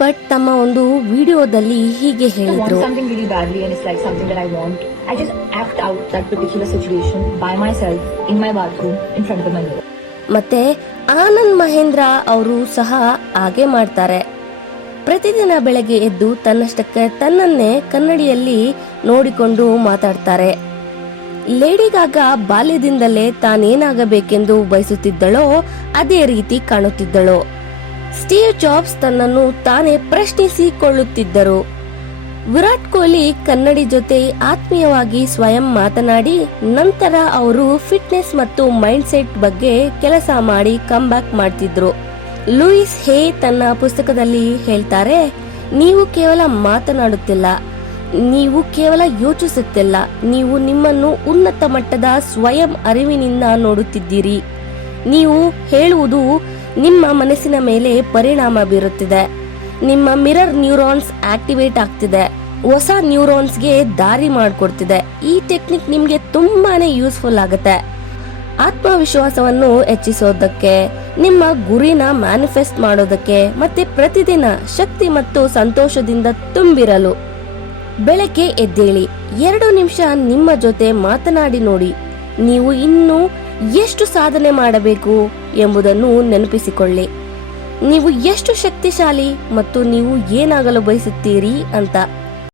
ಭಟ್ ತಮ್ಮ ಒಂದು ವಿಡಿಯೋದಲ್ಲಿ ಹೀಗೆ ಹೇಳಿದ್ರು. something really badly and it's like something that I want. I just act out that particular situation by myself in my bathroom in front of my mirror. ಮತ್ತೆ ಆನಂದ್ ಮಹೇಂದ್ರ ಅವರು ಸಹ ಹಾಗೆ ಮಾಡ್ತಾರೆ. ಪ್ರತಿದಿನ ಬೆಳಗ್ಗೆ ಎದ್ದು ತನ್ನಷ್ಟಕ್ಕೆ ತನ್ನನ್ನೇ ಕನ್ನಡಿಯಲ್ಲಿ ನೋಡಿಕೊಂಡು ಮಾತಾಡ್ತಾರೆ. ಲೇಡಿ ಗಾಗಾ ಬಾಲ್ಯದಿಂದಲೇ ತಾನೇನಾಗಬೇಕೆಂದು ಬಯಸುತ್ತಿದ್ದಳೋ ಅದೇ ರೀತಿ ಕಾಣುತ್ತಿದ್ದಳು. ಸ್ಟೀವ್ ಜಾಬ್ಸ್ ತನ್ನನ್ನು ತಾನೇ ಪ್ರಶ್ನಿಸಿಕೊಳ್ಳುತ್ತಿದ್ದರು. ವಿರಾಟ್ ಕೊಹ್ಲಿ ಕನ್ನಡಿ ಜೊತೆ ಆತ್ಮೀಯವಾಗಿ ಸ್ವಯಂ ಮಾತನಾಡಿ ನಂತರ ಅವರು ಫಿಟ್ನೆಸ್ ಮತ್ತು ಮೈಂಡ್ ಸೆಟ್ ಬಗ್ಗೆ ಕೆಲಸ ಮಾಡಿ ಕಮ್ಬ್ಯಾಕ್ ಮಾಡ್ತಿದ್ರು. ಲೂಯಿಸ್ ಹೇ ತನ್ನ ಪುಸ್ತಕದಲ್ಲಿ ಹೇಳ್ತಾರೆ, ನೀವು ಕೇವಲ ಮಾತನಾಡುತ್ತಿಲ್ಲ, ನೀವು ಕೇವಲ ಯೋಚಿಸುತ್ತಿಲ್ಲ, ನೀವು ನಿಮ್ಮನ್ನು ಉನ್ನತ ಮಟ್ಟದ ಸ್ವಯಂ ಅರಿವಿನಿಂದ ನೋಡುತ್ತಿದ್ದೀರಿ. ನೀವು ಹೇಳುವುದು ನಿಮ್ಮ ಮನಸ್ಸಿನ ಮೇಲೆ ಪರಿಣಾಮ ಬೀರುತ್ತಿದೆ. ನಿಮ್ಮ ಮಿರರ್ ನ್ಯೂರಾನ್ಸ್ ಆಕ್ಟಿವೇಟ್ ಆಗ್ತಿದೆ, ಹೊಸ ನ್ಯೂರಾನ್ಸ್ಗೆ ದಾರಿ ಮಾಡಿಕೊಡ್ತಿದೆ. ಈ ಟೆಕ್ನಿಕ್ ನಿಮ್ಗೆ ತುಂಬಾನೇ ಯೂಸ್ಫುಲ್ ಆಗುತ್ತೆ. ಆತ್ಮವಿಶ್ವಾಸವನ್ನು ಹೆಚ್ಚಿಸೋದಕ್ಕೆ, ನಿಮ್ಮ ಗುರಿನ ಮ್ಯಾನಿಫೆಸ್ಟ್ ಮಾಡೋದಕ್ಕೆ ಮತ್ತೆ ಪ್ರತಿದಿನ ಶಕ್ತಿ ಮತ್ತು ಸಂತೋಷದಿಂದ ತುಂಬಿರಲು. ಬೆಳಗ್ಗೆ ಎದ್ದೇಳಿ 2 ನಿಮಿಷ ನಿಮ್ಮ ಜೊತೆ ಮಾತನಾಡಿ ನೋಡಿ. ನೀವು ಇನ್ನೂ ಎಷ್ಟು ಸಾಧನೆ ಮಾಡಬೇಕು ಎಂಬುದನ್ನು ನೆನಪಿಸಿಕೊಳ್ಳಿ. ನೀವು ಎಷ್ಟು ಶಕ್ತಿಶಾಲಿ ಮತ್ತು ನೀವು ಏನಾಗಲು ಬಯಸುತ್ತೀರಿ ಅಂತ.